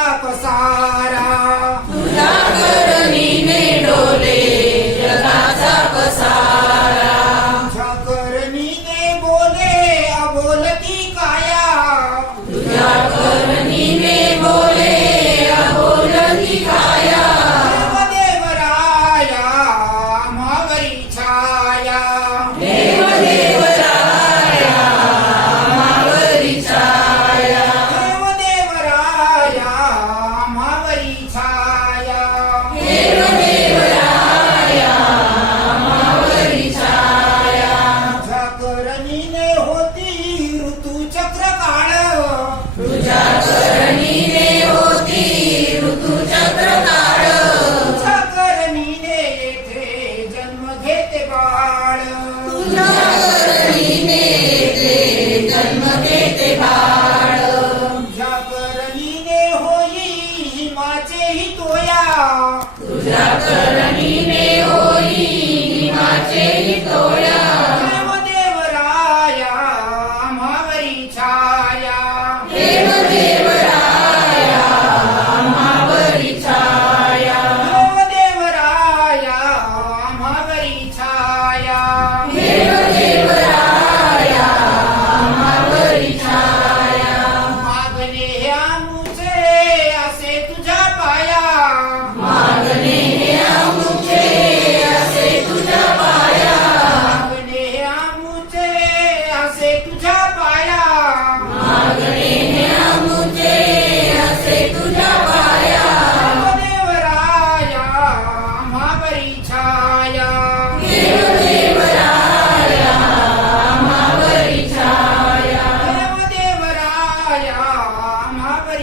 Tapos sa बाळ तुझ्या करणीने ते जन्म देते बाळ. तुझ्या करणी